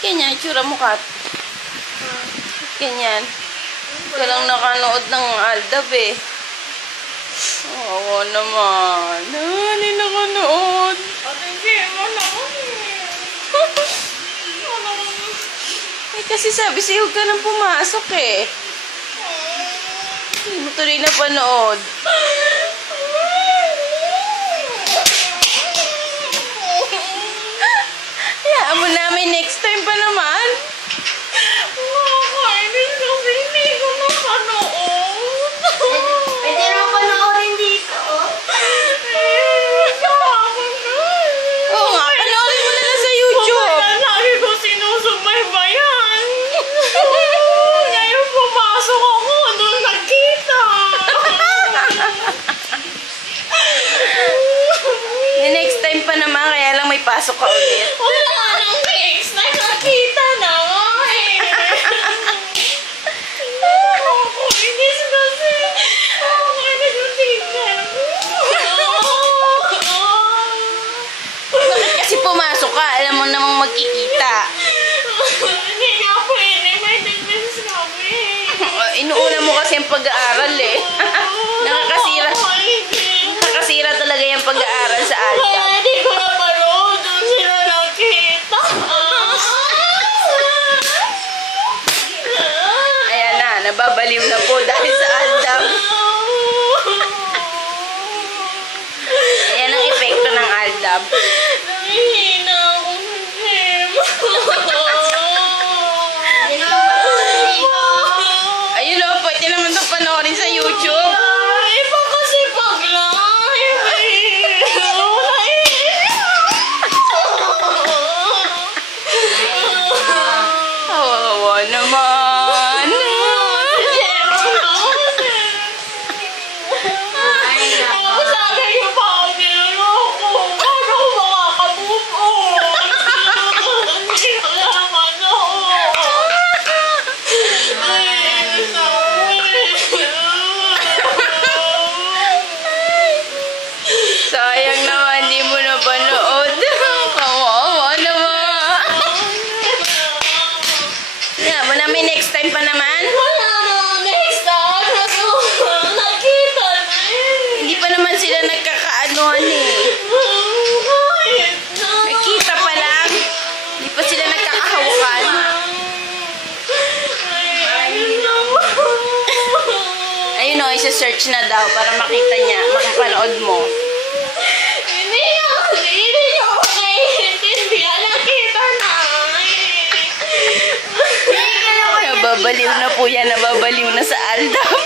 Ganyan, itsura mo, Kat. Ganyan. Ka lang nakanood ng Aldab eh. Oo naman. Hindi nakanood. Hindi mo naman Eh, kasi sabi sa'yo, huwag ka nang pumasok eh. Hindi mo tuloy na panood. Hayaan mo namin next time pa naman. Nakakainis kasi hindi ko napanood. Pwede naman panoorin dito. Oo nga, panoorin mo na lang sa YouTube. Lagi ko sinusubaybayan. Ngayon pumasok ako, doon nakita. Next time pa naman, kaya lang may pasok ka ulit. Wala nang next na nakita na nga eh. Nakakainis kasi. Nakakainis yung tingnan mo. Bakit kasi pumasok ka? Alam mo namang magkikita. Hindi nga pwede. May tingnan kami. Inuuna mo kasi ang pag-aaral eh. Nakakasira talaga yung pag-aaral sa Aldab. Kaya hindi ko napanood. Doon sila nakita. Ayan na, nababaliw na po dahil sa Aldab. Ayan ang epekto ng Aldab. Nangihina ako ng gym. Pwede naman panoorin dito. Ayun o, pwede naman ito panoorin sa YouTube. Iba kasi pag live Kawawa naman. Ako sabi ko pa ako niloloko. Paano ko makaka-move on? Hindi ko lang manood. Sayang naman, di mo na panood. Kawawa naman. Nga, mo namin next time pa naman. Wala na next time. Nakita na eh. Hindi pa naman sila nagkakaanoan eh. Kahit na. Nakita pa lang. Hindi pa sila nagkakahawakan. Ayun o, isa-search na daw para makita niya, makapanood mo. Hindi niyo ako naiintindihan. Nakita na eh. Nababaliw na po yan, nababaliw na sa Aldab.